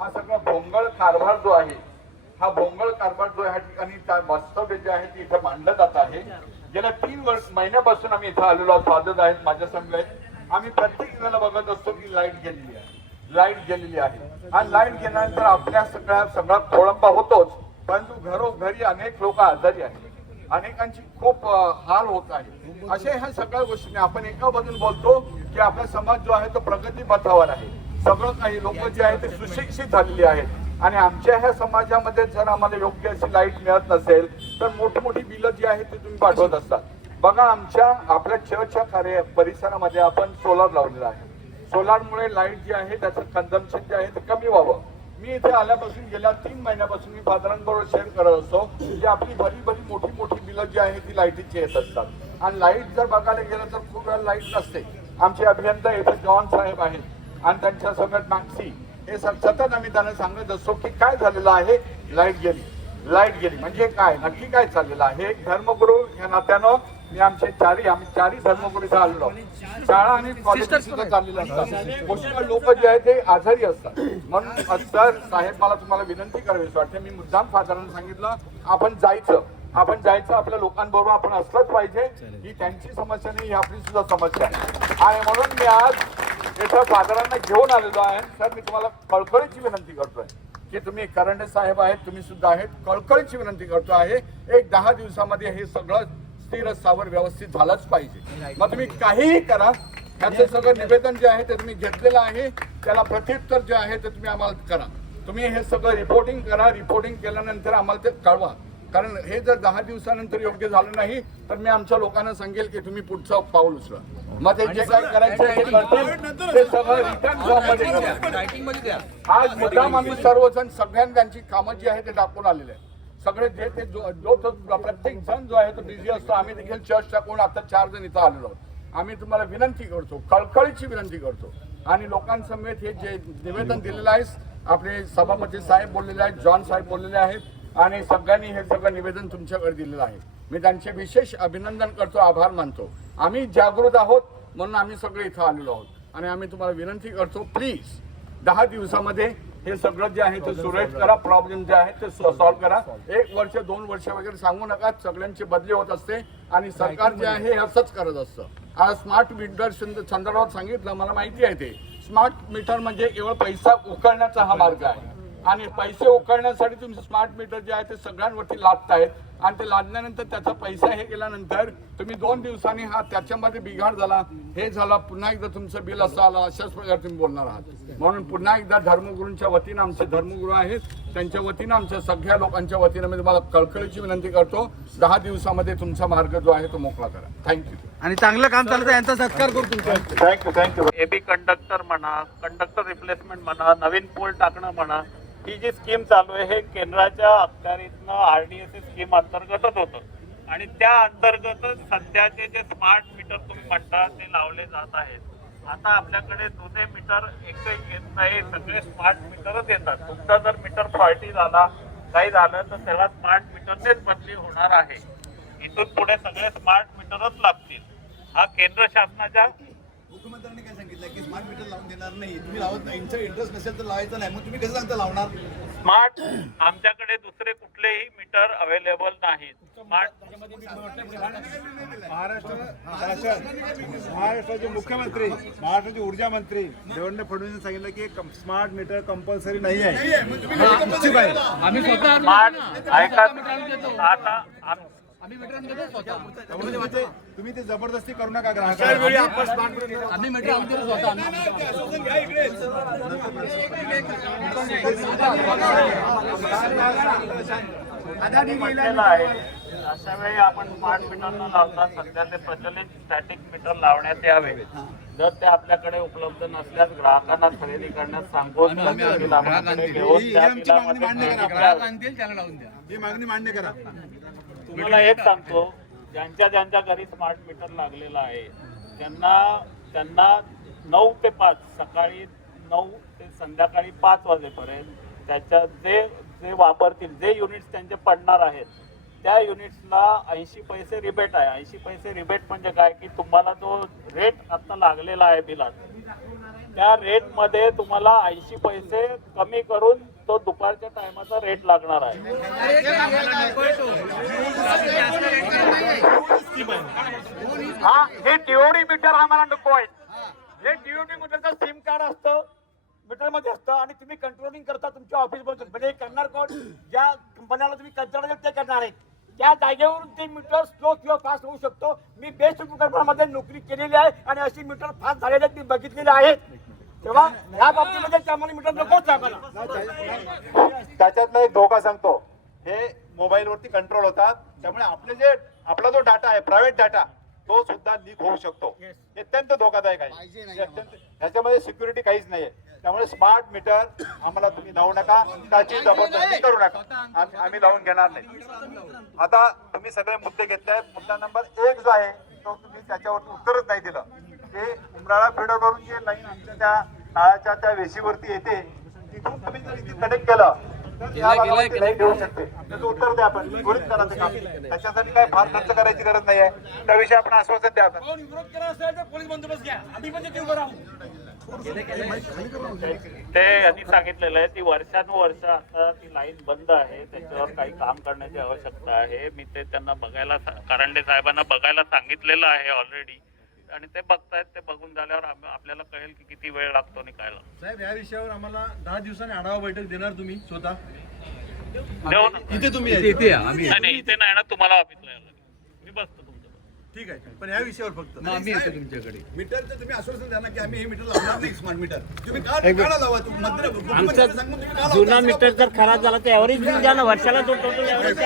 हा सगळा भोंगळ कारभार जो आहे हा भोंगळ कारभार जो ह्या ठिकाणी वास्तव्य जे आहे ते इथं मांडलं जात आहे. गेल्या तीन वर्ष महिन्यापासून आम्ही इथं आलेलो आहोत स्वागत आहेत माझ्या संघ आहेत. आम्ही प्रत्येक वेळेला बघत असतो की लाइट गेलेली आहे. लाइट गेलेली आहे. आणि लाइट गेल्यानंतर आपल्या सगळ्या सगळा खोळंबा होतोच परंतु घरोघरी अनेक लोक आजारी आहेत. अनेकांची खूप हाल होत आहे. अशा ह्या सगळ्या गोष्टी आपण एका बाजून बोलतो की आपला समाज जो आहे तो प्रगती पथावर आहे. सगळं काही लोक जे आहेत ते सुशिक्षित झालेली आहेत. आणि आमच्या ह्या समाजामध्ये जर आम्हाला योग्य अशी लाइट मिळत नसेल तर मोठी मोठी बिलं जी आहेत ती तुम्ही पाठवत असतात. बघा आमच्या आपल्या चर्चच्या कार्य परिसरामध्ये आपण सोलार लावलेला आहे. सोलारमुळे लाइट जी आहे त्याचं कन्झम्पशन जे आहे ते कमी व्हावं. मी इथे आल्यापासून गेल्या तीन महिन्यापासून मी फादरांबरोबर शेअर करत असतो की आपली भरी भरी मोठी मोठी बिलं जी आहे ती लाईटीची येत असतात. आणि लाइट जर बघायला गेलं तर खूप वेळा लाइट नसते. आमचे अभियंता येथे जॉन साहेब आहेत. आणि त्यांच्यासोबत मॅक्सी हे सतत आम्ही त्यांना सांगत असतो की काय झालेलं आहे? लाइट गेली. लाइट गेली. म्हणजे काय? नक्की काय चाललेलं आहे? एक धर्मगुरू या नात्यानं मी आमचे चारी आम्ही चारी धर्मगुरू आलेलो आहोत. शाळा आणि कॉलेज सुद्धा चाललेलं असतात पुष्कळ लोक जे आहेत ते आजारी असतात. म्हणून सर साहेब मला तुम्हाला विनंती करावीशी वाटते. मी मुद्दाम फादरांना सांगितलं आपण जायचं. आपण जायचं आपल्या लोकांबरोबर आपण असलंच पाहिजे. ही त्यांची समस्या नाही ही आपली सुद्धा समस्या आहे. आणि म्हणून मी आज इथं फादरांना घेऊन आलेलो आहे. सर मी तुम्हाला कळकळीची विनंती करतोय की तुम्ही करंडे साहेब आहेत तुम्ही सुद्धा आहेत कळकळीची विनंती करतो आहे. एक दहा दिवसामध्ये हे सगळं स्थिर स्थावर व्यवस्थित झालंच पाहिजे. मग तुम्ही काहीही करा. त्याचं सगळं निवेदन जे आहे ते तुम्ही घेतलेलं आहे. त्याला प्रत्युत्तर जे आहे ते तुम्ही आम्हाला करा. तुम्ही हे सगळं रिपोर्टिंग करा. रिपोर्टिंग केल्यानंतर आम्हाला ते कळवा. कारण हे जर दहा दिवसानंतर योग्य झालं नाही तर मी आमच्या लोकांना सांगेल की तुम्ही पुढचं पाऊल उचला. मग ते जे काय करायचं आहे ते करतील. ते सगळं रिटर्न फॉर्ममध्ये करा. रायटिंगमध्ये द्या. आज मुद्दाम आम्ही सर्वजण सगळ्यांनी त्यांची कामं जी आहे ते दाखवून आलेले आहे सगळे जे ते जो जो तो प्रत्येक जण जो आहे तो बिझी असतो. आम्ही देखील चर्च टाकून आता चार जण इथं आलेलो आहोत. आम्ही तुम्हाला विनंती करतो कळकळीची विनंती करतो. आणि लोकांसमेत हे जे निवेदन दिलेलं आहे आपले सभापती साहेब बोललेले आहेत जॉन साहेब बोललेले आहेत आणि सगळ्यांनी हे सगळं निवेदन तुमच्याकडे दिलेलं आहे. मी त्यांचे विशेष अभिनंदन करतो आभार मानतो. आम्ही जागृत आहोत म्हणून आम्ही सगळे इथं आलेलो आहोत. आणि आम्ही तुम्हाला विनंती करतो प्लीज दहा दिवसामध्ये हे सगळं जे आहे ते सुरळीत करा प्रॉब्लेम जे आहे ते सॉल्व्ह करा. एक वर्ष दोन वर्ष वगैरे सांगू नका सगळ्यांची बदली होत असते आणि सरकार जे आहे हे असंच करत असतं. आज स्मार्ट मीटर संदर्भात सांगितलं मला माहिती आहे ते. स्मार्ट मीटर म्हणजे केवळ पैसा उकळण्याचा हा मार्ग आहे. आणि पैसे उकळण्यासाठी तुमचं स्मार्ट मीटर जे आहे ते सगळ्यांवरती लादतायत. आणि ते लादल्यानंतर त्याचा पैसा हे केल्यानंतर तुम्ही दोन दिवसांनी हा त्याच्यामध्ये बिघाड झाला. हे झाला पुन्हा एकदा तुमचं बिल असं आलं अशाच प्रकारे तुम्ही बोलणार आहात. म्हणून पुन्हा एकदा धर्मगुरूंच्या वतीनं आमचे धर्मगुरू आहेत. त्यांच्या वतीनं आमच्या सगळ्या लोकांच्या वतीनं मी तुम्हाला कळकळीची विनंती करतो. दहा दिवसामध्ये तुमचा मार्ग जो आहे तो मोकळा करा. थँक्यू आणि चांगलं काम चाललं तर यांचा सत्कार करू तुमच्या thank you thank you AB conductor म्हणा कंडक्टर रिप्लेसमेंट म्हणा नवीन पोल टाकणं म्हणा ही जी स्कीम चालू आहे हे केंद्राच्या अखत्यारीतनं आर डी एस स्कीम अंतर्गतच होतं. आणि त्या अंतर्गतच सध्याचे जे स्मार्ट मीटर तुम्ही म्हणता ते लावले जात आहेत. आता आपल्याकडे जुने मीटर एकही येत नाही सगळे स्मार्ट मीटरच येतात. तुमचा जर मीटर फॉल्टी झाला काही झालं तर त्याला स्मार्ट मीटरनेच बदली होणार आहे. इथून पुढे सगळे स्मार्ट मीटरच लागतील. हा केंद्र शासनाच्या मुख्यमंत्र्यांनी सांगितलं की स्मार्ट मीटर लावून देणार नाही. तुम्ही लावत नाही. यांचा इंटरेस्ट नसेल तर लावायचं नाही. मग तुम्ही कसं सांगता लावणार? स्मार्ट आमच्याकडे दुसरे कुठलेही मीटर अवेलेबल नाहीत. स्मार्ट महाराष्ट्र शासन महाराष्ट्राचे मुख्यमंत्री महाराष्ट्राचे ऊर्जा मंत्री देवेंद्र फडणवीस सांगितलं की स्मार्ट मीटर कंपल्सरी नाही आहे. इच्छुक आहे. आम्ही स्वतः स्मार्ट ऐका. आता आम- तुम्ही ते- तुम्ही ते जबरदस्ती करू नका ग्राहकांना अशा वेळी आपण स्मार्ट मीटर न लावता सध्या ते प्रचलित स्टॅटिक मीटर लावण्यात यावे जर ते आपल्याकडे उपलब्ध नसल्यास ग्राहकांना खरेदी करण्यास सांगून ही मागणी मान्य करा. तुम्हाला एक सांगतो ज्यांच्या ज्यांच्या घरी स्मार्ट मीटर लागलेलं आहे त्यांना त्यांना नऊ ते पाच सकाळी नऊ ते संध्याकाळी पाच वाजेपर्यंत त्याच्या जे जे वापरतील जे युनिट्स त्यांचे पडणार आहेत त्या युनिट्सला ऐंशी पैसे रिबेट आहे. ऐंशी पैसे रिबेट म्हणजे काय? की तुम्हाला जो रेट आता लागलेला आहे बिलात त्या रेटमध्ये तुम्हाला ऐंशी पैसे कमी करून तो दुपारच्या टायमाचा रेट लागणार आहे. हा हे टीओडी मीटर आम्हाला नको आहे. हे टीओडी मीटरचं सिम कार्ड असतं मीटरमध्ये असतं आणि तुम्ही कंट्रोलिंग करता तुमच्या ऑफिसमध्ये म्हणजे हे करणार कोण? ज्या कंपन्याला तुम्ही कंत्राट ते करणार आहे त्या जागेवरून ते मीटर स्लो किंवा फास्ट होऊ शकतो. मी बेस्टमध्ये नोकरी केलेली आहे आणि अशी मीटर फास्ट झालेले मी बघितलेली आहेत. तेव्हा या बाबतीमध्ये मीटर नकोच त्याच्यातला एक धोका सांगतो. हे मोबाईल वरती कंट्रोल होतात. त्यामुळे आपले जे आपला जो डाटा आहे प्रायव्हेट डाटा तो सुद्धा लीक होऊ शकतो. हे अत्यंत धोकादायक आहे. हे अत्यंत ह्याच्यामध्ये सिक्युरिटी काहीच नाहीये. त्यामुळे स्मार्ट मीटर आम्हाला तुम्ही लावू नका. त्याची जबरदस्ती करू नका. आम- आम्ही लावून घेणार नाही. आता तुम्ही सगळे मुद्दे घेतले आहेत मुद्दा नंबर एक जो आहे तो तुम्ही त्याच्यावरती उत्तरच नाही दिलं. ते उमराळा वरून जे लाईन आमच्या त्या तळाच्या त्या वेशीवरती येते तिथून तुम्ही जर इथे कनेक्ट केलं उत्तर द्या आपण. त्वरित करा ते काम. त्याच्यासाठी काय फार खर्च करायची गरज नाही आहे त्याविषयी आपण आश्वासन द्या आपण. ते यांनी सांगितलेलं आहे ती वर्षानुवर्ष आता ती लाईन बंद आहे. त्याच्यावर काही काम करण्याची आवश्यकता आहे. मी ते त्यांना बघायला कारंडे साहेबांना बघायला सांगितलेलं आहे ऑलरेडी आणि ते बघतायत ते बघून झाल्यावर आपल्याला कळेल की किती वेळ लागतो आणि काय लागतो साहेब या विषयावर आम्हाला दहा दिवसांनी आढावा बैठक देणार तुम्ही स्वतः. इथे तुम्ही इथे- नाही इथे नाही ना तुम्हाला ऑफिसला यायला मी बसतो ठीक आहे पण या विषयावर फक्त. आम्ही येतो तुमच्याकडे. मीटरचं तुम्ही आश्वासन द्या ना की आम्ही हे मीटर लावणार नाही स्मार्ट मीटर. तुम्ही का काढा लावा? जुना मीटर जर खराब झाला तर एव्हरेज बिल द्या ना वर्षाला जो टोटल एव्हरेज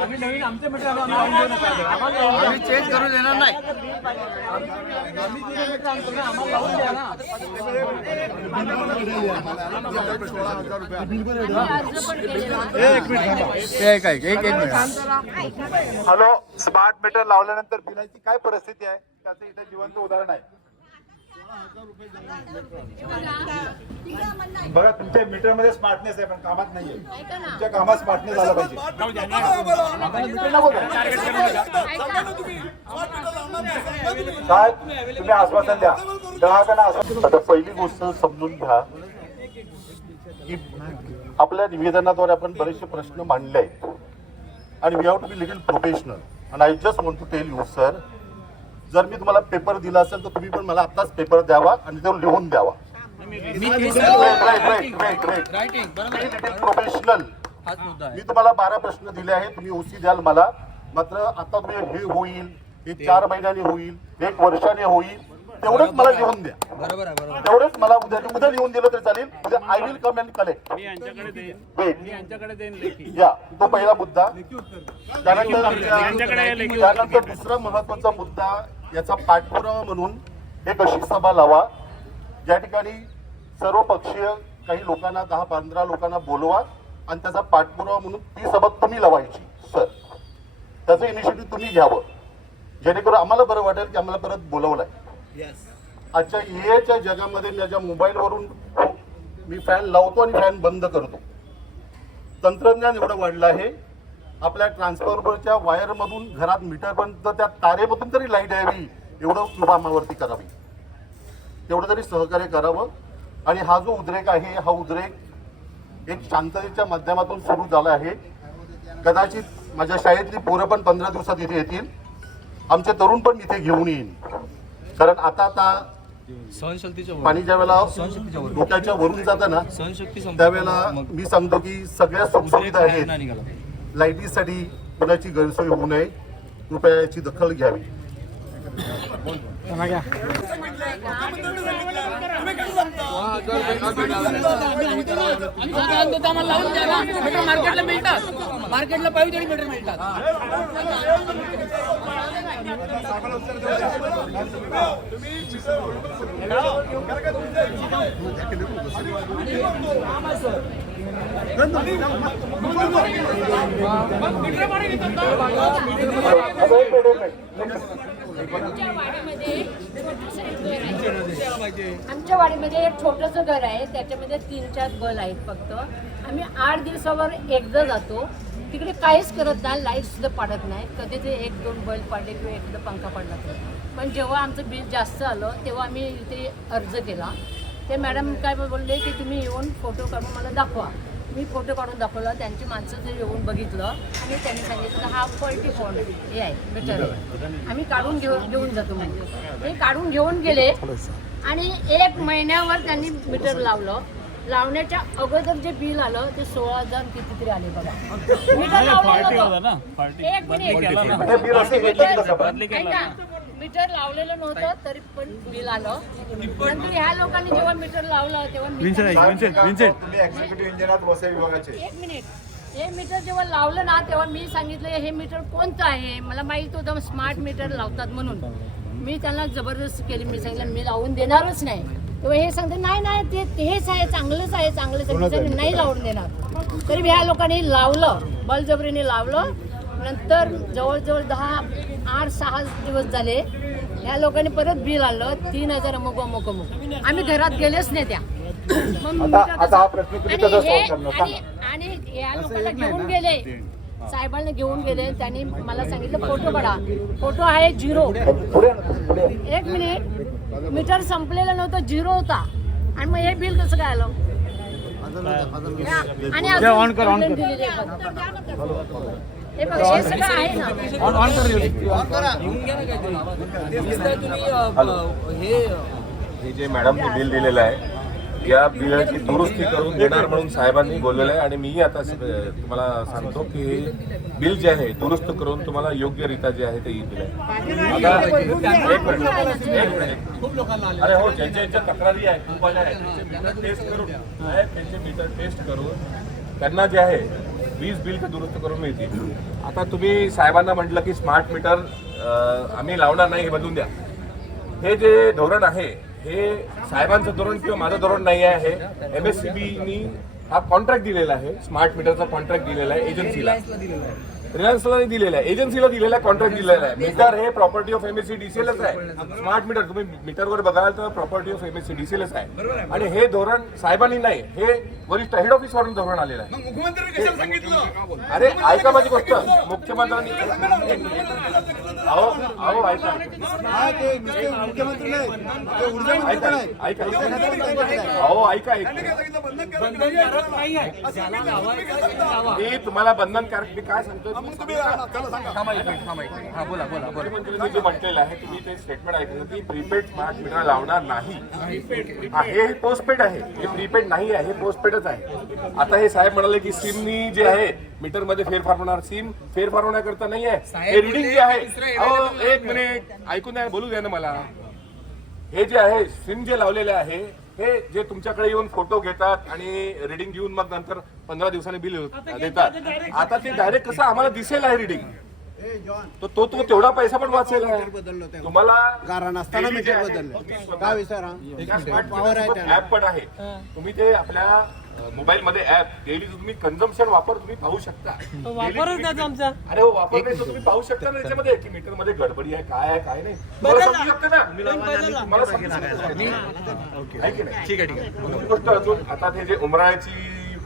आम्ही नवीन आमचे मीटर. आम्ही चेंज करून देणार नाही आम्ही जुने मीटर आणतो ना आम्हाला लावून द्या ना एक एक एक मिनिट हॅलो स्मार्ट मीटर लावल्यानंतर बिलाची काय परिस्थिती आहे? त्याचं इथे जिवंत उदाहरण आहे. बघा तुमच्या मीटरमध्ये स्मार्टनेस आहे पण कामात नाहीये. तुमच्या कामात स्मार्टनेस आला पाहिजे. काय तुम्ही. आश्वासन द्या. ग्राहकांना आश्वासन आता पहिली गोष्ट समजून घ्या की आपल्या निवेदनाद्वारे आपण बरेचसे प्रश्न मांडले. आहेत आणि we have to be little professional आणि I just want to tell you sir जर मी तुम्हाला पेपर दिला असेल तर तुम्ही पण मला आत्ताच पेपर द्यावा आणि तो लिहून द्यावा. प्रोफेशनल हाच मुद्दा आहे. मी तुम्हाला बारा प्रश्न दिले आहेत तुम्ही ओसी द्याल मला. मात्र आता तुम्ही हे होईल हे चार महिन्याने होईल एक वर्षाने होईल तेवढंच मला लिहून द्या. बरोबर आहे बरोबर तेवढंच मला उद्या उद्या लिहून दिलं तरी चालेल. उद्या I will come and collect मी यांच्याकडे देईन. वेट मी यांच्याकडे देईन लेखी. या. तो पहिला मुद्दा. त्यानंतर आमच्या- यांच्याकडे लेखी त्यानंतर दुसरा महत्त्वाचा मुद्दा याचा पाठपुरावा म्हणून एक अशी सभा लावा? ज्या ठिकाणी सर्व पक्षीय काही लोकांना दहा पंधरा लोकांना बोलवा आणि त्याचा पाठपुरावा म्हणून ती सभा तुम्ही लावायची सर. त्याचं इनिशिएटिव्ह तुम्ही घ्यावं. जेणेकरून आम्हाला बरं वाटेल की आम्हाला परत बोलवलंय. आजच्या एआयच्या जगामध्ये माझ्या मोबाईलवरून मी फॅन लावतो आणि फॅन बंद करतो. तंत्रज्ञान एवढं वाढलं आहे आपल्या ट्रान्सफॉर्मरच्या वायरमधून घरात मीटरपर्यंत त्या तारेमधून तरी लाइट यावी एवढं कृपा आम्हावरती करावी. तेवढं तरी सहकार्य करावं. आणि हा जो उद्रेक आहे हा उद्रेक एक शांततेच्या माध्यमातून सुरू झाला आहे. कदाचित माझ्या शाळेतली पोरं पण पंधरा दिवसात इथे येतील. आमचे तरुण पण इथे घेऊन येईन कारण आता आता पाणी ज्या वेळेला डोक्याच्या वरून जातं ना सहनशक्ती संपली. त्यावेळेला मी सांगतो की सगळ्या सुखसुविधा आहेत. लाईटीसाठी कुणाची गैरसोय होऊ नये कृपया याची दखल घ्यावी. मार्केटला मिळतात मार्केटला पाहिजे मीटर मिळतात आमच्या वाडीमध्ये एक छोटस छोटंसं घर आहे. त्याच्यामध्ये तीन चार बल आहेत फक्त. आम्ही आठ दिवसावर एकदा जातो. तिकडे काहीच करत नाही. लाइट सुद्धा पाडत नाही. कधी ते एक दोन बैल पाडले किंवा एखादा पंखा पडला तर. पण जेव्हा आमचं बिल जास्त आलं तेव्हा आम्ही इथे अर्ज केला. ते मॅडम काय बोलले की तुम्ही येऊन फोटो काढून मला दाखवा. मी फोटो काढून दाखवला त्यांची माणसं ते येऊन बघितलं आणि त्यांनी सांगितलं हा क्वालिटी फोन हे आहे मीटर आहे आम्ही काढून घेऊन घेऊन जातो म्हणजे ते काढून घेऊन गेले आणि एक महिन्यावर त्यांनी मीटर लावलं. लावण्याच्या अगोदर जे बिल आलं ते सोळा हजार कितीतरी आले बघा. मीटर नव्हतं. एक मिनिट. पण? मीटर लावलेलं नव्हतं तरी पण बिल आलं. नंतर ह्या लोकांनी जेव्हा मीटर लावलं तेव्हा मीटर तुम्ही एक्झिक्युटिव्ह इंजिनियर आहात वसई विभागाचे. एक मिनिट. हे मीटर जेव्हा लावलं ना तेव्हा मी सांगितलं हे मीटर कोणतं आहे? मला माहीत होतं स्मार्ट मीटर लावतात म्हणून. मी त्यांना जबरदस्त केली. मी सांगितलं मी लावून देणारच नाही. तेव्हा हे सांगते नाही नाही ते तेच आहे चांगलंच आहे चांगलंच आहे. मी सांगितलं, नाही लावून देणार. तरी ह्या लोकांनी लावलं बळजबरीने लावलं. नंतर जवळजवळ दहा आठ सहा दिवस झाले ह्या लोकांनी परत बिल आणलं तीन हजार अमुक अमुक अमुक आम्ही घरात गेलेच नाही त्या मग आता- मीटर आता हा कसं- प्रश्न तुम्ही आणि हे- या लोकांना घेऊन गेले साहेबांना घेऊन गेले त्यांनी मला सांगितलं फोटो काढा फोटो आहे झिरो एक मिनिट मीटर संपलेलं नव्हतं झिरो होता आणि मग हे बिल कसं काय आलं आणि आहे. हे बघा हे सगळं आहे ना. हे जे मॅडमने बिल दिलेलं आहे या बिलाची दुरुस्ती करून देणार म्हणून साहेबांनी बोललेलं आहे आणि मीही आता स- तुम्हाला सांगतो की बिल जे आहे दुरुस्त करून तुम्हाला योग्यरित्या जे आहे ते मिनिट एक मिनिट. अरे हो ज्यांच्या ज्यांच्या तक्रारी खूप आहेत त्यांचे मीटर टेस्ट करून साहेब त्यांचे मीटर टेस्ट करून त्यांना जे आहे वीज बिल ते दुरुस्त करून मिळतील आता तुम्ही साहेबांना म्हटलं की स्मार्ट मीटर आम्ही लावणार नाही हे बदलून द्या. हे जे धोरण आहे हे साहेबांचं धोरण किंवा माझं धोरण नाही आहे. हे एम एस सी बीनी हा कॉन्ट्रॅक्ट दिलेला आहे स्मार्ट मीटरचा कॉन्ट्रॅक्ट दिलेला आहे एजन्सीला रिलायन्सला नाही दिलेला आहे एजन्सीला दिलेला कॉन्ट्रॅक्ट दिलेला आहे मीटर हे property of M S C डीसीएलच आहे स्मार्ट मीटर तुम्ही मीटरवर बघाल तर property of M S C डीसीएलच आहे आणि हे धोरण साहेबांनी नाही हे वरिष्ठ हेड ऑफिस वरून धोरण आलेलं आहे अरे ऐका माझी गोष्ट मुख्यमंत्र्यांनी अहो अहो ऐका मुख्यमंत्री नाही ते ऊर्जा मंत्री ऐका ऐका अहो ऐका ऐका काय सांगितलं तुम्ही त्याला सांगा. मुख्यमंत्र्यांनी जे म्हटलेलं आहे तुम्ही ते स्टेटमेंट ऐकलं की प्रीपेड स्मार्ट मीटर लावणार नाही. हा, हे पोस्टपेड आहे. हे प्रीपेड नाही आहे हे पोस्टपेडच आहे. आता हे साहेब म्हणाले की सिमनी जे आहे मीटरमध्ये फेरफार होणार. सिम फेरफार होण्याकरता नाही आहे. हे रिडिंग जे आहे अहो एक मिनिट. ऐकून द्या बोलू द्या ना मला. हे जे आहे सिम जे लावलेले आहे हे जे तुमच्याकडे येऊन फोटो घेतात आणि रिडिंग घेऊन मग नंतर पंधरा दिवसांनी बिल देतात. आता ते डायरेक्ट कसं आम्हाला दिसेल आहे रिडिंग तो तो तो तेवढा पैसा पण वाचेल आहे. तुम्हाला कारण असताना मीटर बदललं. काय विचारा? ऍप पण आहे. तुम्ही ते आपल्या मोबाईल मध्ये ऍप डेली तुम्ही कन्झम्पशन वापर तुम्ही पाहू शकता. वापरच त्याचा आमचा. अरे हो वापर नाही तो तुम्ही पाहू शकता ना त्याच्यामध्ये. की मीटरमध्ये गडबडी आहे काय आहे काय नाही. मला समजू शकतं ना. मला समजू शकतं. ठीक आहे ठीक आहे. गोष्ट अजून आता ते जे उमराळ्याची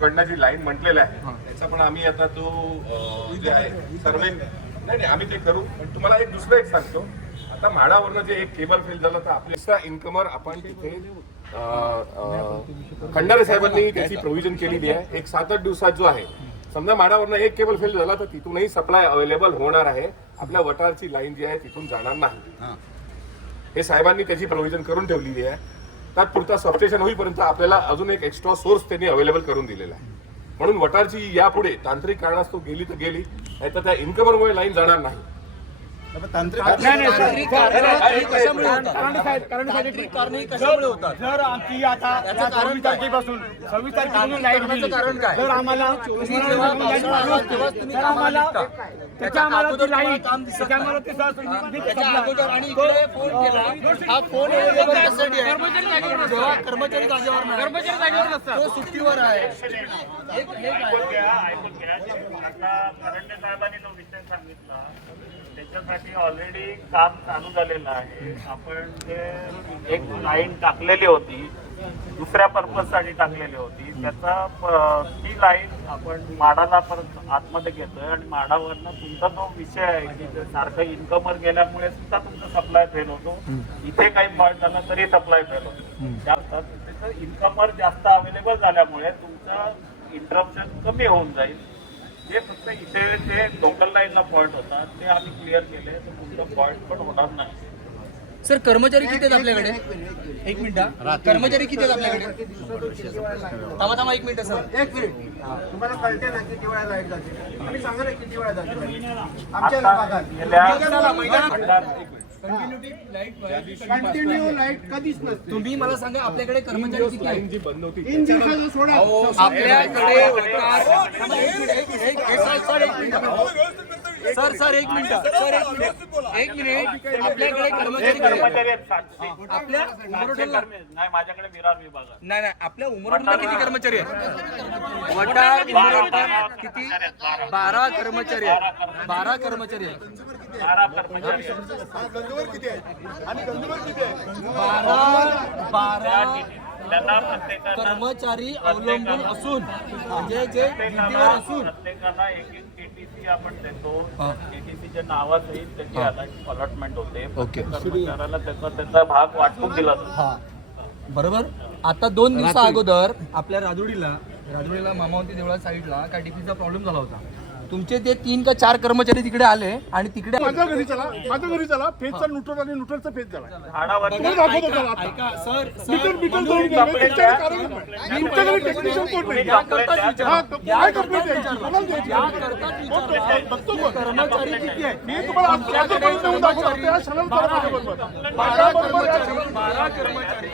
कडनं जी लाईन म्हटलेलं आहे त्याचा पण आम्ही आता तो जे आहे सर्वे नाही नाही आम्ही ते करू. पण तुम्हाला एक दुसरं एक सांगतो. आता म्हाडावरनं जे एक केबल फेल झालं तर आपल्या इन्कमर आपण तिथे खंडारे साहेबांनी त्याची प्रोव्हिजन केलेली आहे. एक सात आठ दिवसात जो आहे समजा माडावरनं एक केबल फेल झाला तर तिथूनही सप्लाय अवेलेबल होणार आहे. आपल्या वटारची लाईन जी आहे तिथून जाणार नाही. हे. साहेबांनी त्याची प्रोव्हिजन करून ठेवलेली आहे. तात्पुरता सबस्टेशन होईपर्यंत आपल्याला अजून एक एक्स्ट्रा सोर्स त्यांनी अवेलेबल करून दिलेला आहे. म्हणून वटारची यापुढे तांत्रिक कारणास्तव गेली तर गेली नाही तर त्या इन्कमरमुळे लाईन जाणार नाही. जर आमची आता सव्वीस तारखेपासून सव्वीस तारखेपासून लाइट गेली जर आम्हाला त्याच्या आम्हाला ती लाइट त्याच्या आम्हाला ते हा फोन कर्मचारी जागेवर कर्मचारी जागेवर नाही. कर्मचारी जागेवर नसतात. तो सुट्टीवर आहे. साहेबांनी सांगितला त्याच्यासाठी ऑलरेडी काम चालू झालेलं आहे. आपण जे एक लाईन टाकलेली होती दुसऱ्या पर्पजसाठी टाकलेली होती त्याचा ती लाईन आपण माडाला परत आतमध्ये घेतोय आणि माडावरनं तुमचा तो विषय आहे की सारखं इन्कमवर गेल्यामुळे सुद्धा तुमचा सप्लाय फेल होतो. इथे काही फॉल्ट झाला तरी सप्लाय फेल होतो. त्यात इन्कमवर जास्त अवेलेबल झाल्यामुळे तुमचा इंटरप्शन कमी होऊन जाईल. जे फक्त इथे जे लोकल लाईनला फॉल्ट होता ते आम्ही क्लिअर केले तर तुमचा फॉल्ट पण होणार नाही. सर कर्मचारी किती आहेत आपल्याकडे? एक मिनिट. कर्मचारी किती आहेत आपल्याकडे? थांबा थांबा एक मिनिट सर. एक मिनिट. तुम्हाला कळते ना किती वेळा लाइट जाते? आम्ही सांगा ना किती वेळा जाते. आमच्या कंटिन्यू लाइट कधीच नसते तुम्ही मला सांगा आपल्याकडे कर्मचारी किती आहेत तीन दिवसाचं सोडा आपल्याकडे सर. सर एक मिनिट. सर एक मिनिट. एक मिनिट. आपल्याकडे कर्मचारी. आपल्या नाही माझ्याकडे विरार विभागात नाही नाही आपल्या उमरठ्याला किती कर्मचारी आहेत? वटार उमरठा किती? बारा कर्मचारी आहेत. बारा कर्मचारी. आहेत. बारा कर्मचारी आहेत. बारा बारा त्यांना प्रत्येकाला कर्मचारी अवलंबून असून म्हणजे जे असून. प्रत्येकाला एक एक केटीसी आपण देतो. केटीसीच्या नावासहित त्याची अलॉटमेंट होते. प्रत्येक कर्मचाऱ्याला त्याचा त्याचा भाग वाटून दिला जातो. बरोबर? आता दोन दिवसा अगोदर आपल्या राजुडीला राजुडीला मामावती देवळा साईडला काय डीपीचा प्रॉब्लेम झाला होता. तुमचे ते तीन का चार कर्मचारी तिकडे आले आणि तिकडे माझ्या घरी चला माझ्या घरी चला फेजचा न्यूट्रल आणि न्यूट्रलचा फेज झाला झाडावर तुम्हाला दाखवतो चला आता. ऐका सर मीटर मीटर जाऊन गेलं, तुमच्याकडे कारण नाही. तुमच्याकडे टेक्निशियन कोण नाही हा, तो- काय कंप्लेंट द्यायची? कोणाला द्यायची? बघतो कोण? कर्मचारी किती आहेत मी तुम्हाला आज- आजपर्यंत येऊन दाखवतो. त्या क्षणाला करा माझ्याबरोबर. माझ्याबरोबर या क्षणाला- बारा कर्मचारी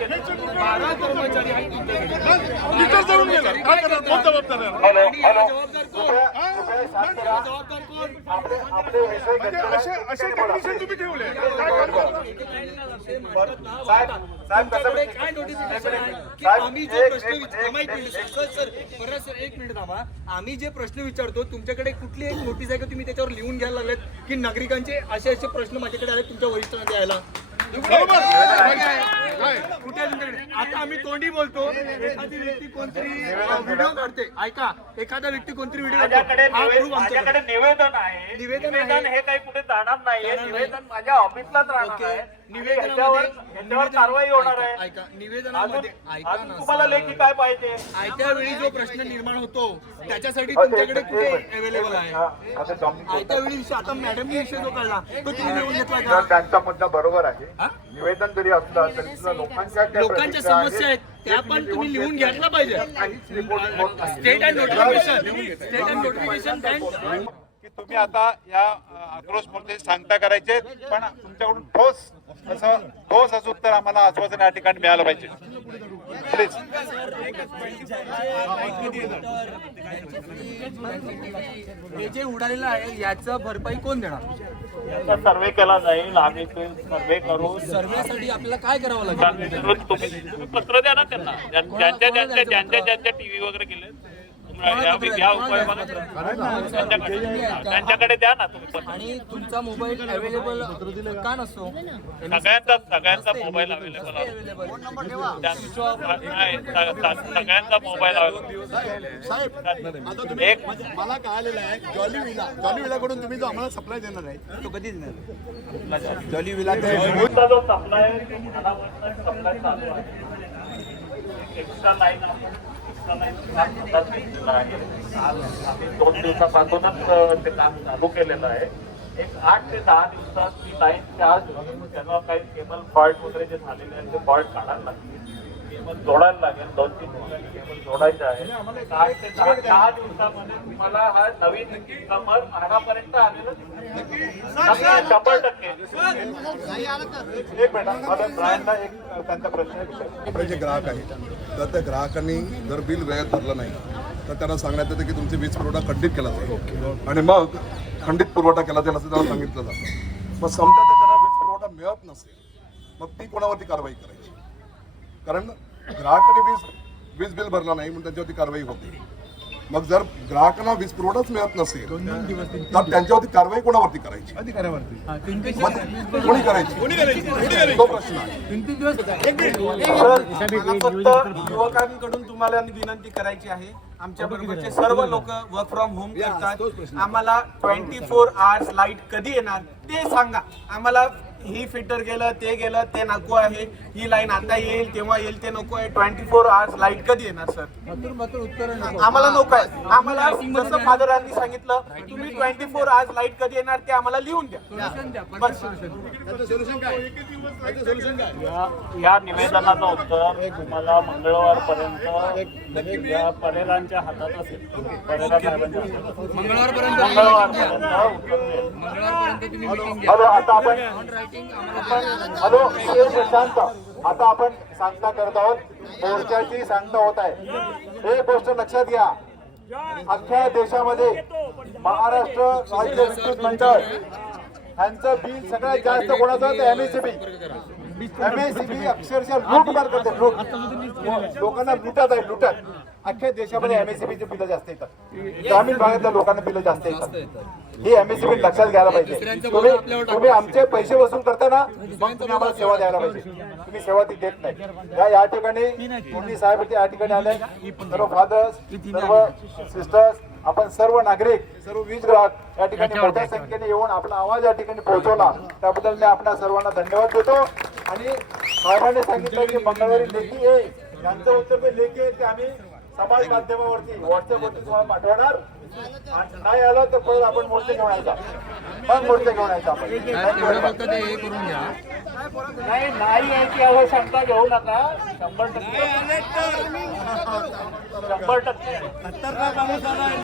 बारा कर्मचारी आहेत तुमच्याकडे. मीटर जाऊन गेलं. काय करणार? कोण जबाबदार आहे? आणि काय नोटिफिकेशन आहे की आम्ही जे प्रश्न विचार- एक मिनिट, सर परत सर एक मिनिट थांबा आम्ही जे प्रश्न विचारतो तुमच्याकडे कुठली एक नोटीस आहे का तुम्ही त्याच्यावर लिहून घ्यायला लागलेत की नागरिकांचे असे असे प्रश्न माझ्याकडे आले तुमच्या वरिष्ठांना द्यायला कुठे आता आम्ही तोंडी बोलतो. एखादी व्यक्ती कोणतरी व्हिडिओ काढते. ऐका एखादा व्यक्ती कोणतरी व्हिडिओ हा निवेदन आहे. निवेदन. हे काही कुठे जाणार नाहीये. जाणार नाही. निवेदन माझ्या ऑफिसलाच राहणार ओके. आहे आणि निवेदनामध्ये- ह्याच्यावर ह्याच्यावर कारवाई होणार आहे ऐका, ऐका अजून निवेदनामध्ये ऐका अजून ना तुम्हाला सर. लेखी काय पाहिजे आयत्या वेळी जो प्रश्न निर्माण होतो त्याच्यासाठी हो, तुमच्याकडे कुठे. अवेलेबल आहे हा, आता आयत्या वेळी विषय आता मॅडमनी विषय जो काढला तो तुम्ही लिहून घेतला तर का त्यांचा मुद्दा बरोबर आहे हा? निवेदन जरी असलं तरी सुद्धा लोकांच्या ज्या लोकांच्या प्रतिक्रिया समस्या आहेत ते त्या पण तुम्ही लिहून घ्यायला पाहिजे काहीच रिपोर्टिंग होत नाही. State and notification state and notification bank की तुम्ही आता या अ, आक्रोश मोर्चे सांगता करायचे पण तुमच्याकडून ठोस ठोस असं उत्तर आम्हाला आश्वासन या ठिकाणी मिळालं पाहिजे. प्लीज हे जे उडालेलं आहे याचं भरपाई कोण देणार? याचा सर्वे केला जाईल आम्ही सर्वे करू. सर्वेसाठी आपल्याला काय करावं लागेल? तुम्ही तुम्ही पत्र द्या ना त्यांना. ज्या- ज्यांच्या ज्यांच्या ज्यांच्या ज्यांच्या टीव्ही वगैरे गेले त्यांच्याकडे त्यांच्याकडे द्या ना तुम्ही. आणि तुमचा मोबाईल अवेलेबल का नसतो? सगळ्यांचा सगळ्यांचा मोबाईल अवेलेबल सगळ्यांचा मोबाईल साहेब आता तुम्ही एक मला कळालेलं आहे जॉली विला जॉली विलाकडून तुम्ही जो आम्हाला सप्लाय देणार आहे तो कधी देणार जॉली विला जो सप्लाय सप्लाय चालू आहे. एक्स्ट्रा लाईन आपण आहे आज दोन दिवसापासूनच ते काम चालू केलेलं आहे. एक आठ ते दहा दिवसात ती लाईन चार्ज होऊन त्यांना काही केबल फॉल्ट वगैरे जे झालेले आहेत ते फॉल्ट काढायला लागतील केबल जोडायला लागेल दोन तीन ठिकाणी केबल जोडायचे आहे. आठ ते दहा दहा दिवसामध्ये तुम्हाला हा नवीन कमर मागापर्यंत आलेलं. शंभर टक्के. एक आता ब्रायनला एक त्यांचा प्रश्न आहे. जे ग्राहक आहेत तर त्या ग्राहकांनी जर बिल वेळेत भरलं नाही तर त्यांना सांगण्यात येतं की तुमची वीज पुरवठा खंडित केला जातो आणि मग खंडित पुरवठा केला जाईल असं त्यांना सांगितलं जातं. मग समजा तर त्यांना वीज पुरवठा मिळत नसेल मग ती कोणावरती कारवाई करायची? कारण ग्राहकाने वीज वीज बिल भरला नाही म्हणून त्यांच्यावरती कारवाई होते. मग जर ग्राहकांना वीज पुरवठाच मिळत नसेल तर त्यांच्यावरती कारवाई कोणावरती करायची? कोणी करायची? तो प्रश्न आहे. फक्त युवकांकडून तुम्हाला विनंती करायची आहे. आमच्या बरोबरचे सर्व लोक वर्क फ्रॉम होम करतात. आम्हाला ट्वेंटी फोर आवर्स लाइट कधी येणार ते सांगा. आम्हाला ही फिटर गेलं ते गेलं ते नको आहे. ही लाईन आता येईल तेव्हा येईल ते नको आहे. ट्वेंटी फोर आवर्स लाइट कधी येणार सर? आम्हाला नको आहे. आम्हाला जसं फादरांनी सांगितलं तुम्ही ट्वेंटी फोर आवर्स लाइट कधी येणार ते आम्हाला लिहून द्या. बस या निवेदनाचं उत्तर तुम्हाला मंगळवारपर्यंत या परेरांच्या हातात असेल परेरा साहेबांच्या. मंगळवारपर्यंत हॅलो. आता आपण हॅलो शांत आता आपण सांगता करत आहोत मोर्चाची सांगता होत आहे. एक गोष्ट लक्षात घ्या. अख्ख्या देशामध्ये महाराष्ट्र राज्य विद्युत मंडळ ह्यांचं बिल सगळ्यात जास्त कोणाचं एमएससीबी एमएससीबी अक्षरशः लूटमार करते लूट. लोकांना लुटत आहे लुटत. अख्ख्या देशामध्ये एमएससीबीचे बिलं जास्त येतात. ग्रामीण भागातल्या लोकांना बिलं जास्त येतात. ही एमएससीबी लक्षात घ्यायला पाहिजे. तुम्ही तुम्ही आमचे पैसे वसूल करता ना मग तुम्ही आम्हाला सेवा द्यायला पाहिजे. तुम्ही सेवा ती देत नाही. या या ठिकाणी मोदी साहेब या ठिकाणी आले. सर्व फादर्स सर्व सिस्टर्स आपण सर्व नागरिक सर्व वीज ग्राहक या ठिकाणी मोठ्या संख्येने येऊन आपला आवाज या ठिकाणी पोहोचवला. त्याबद्दल मी आपल्या सर्वांना धन्यवाद देतो. आणि साहेबांनी सांगितलं की मंगळवारी लेखी येईल. यांचं उत्तर ते लेखी आहे ते आम्ही समाज माध्यमावरती व्हॉट्सअपवरती तुम्हाला पाठवणार. नाही आलं तर परत आपण मोर्चे घेऊन यायचा. मग मोर्चे घेऊन यायचा आपण. नाही नाही याची आवश्यकता घेऊ नका. शंभर टक्के. शंभर टक्के.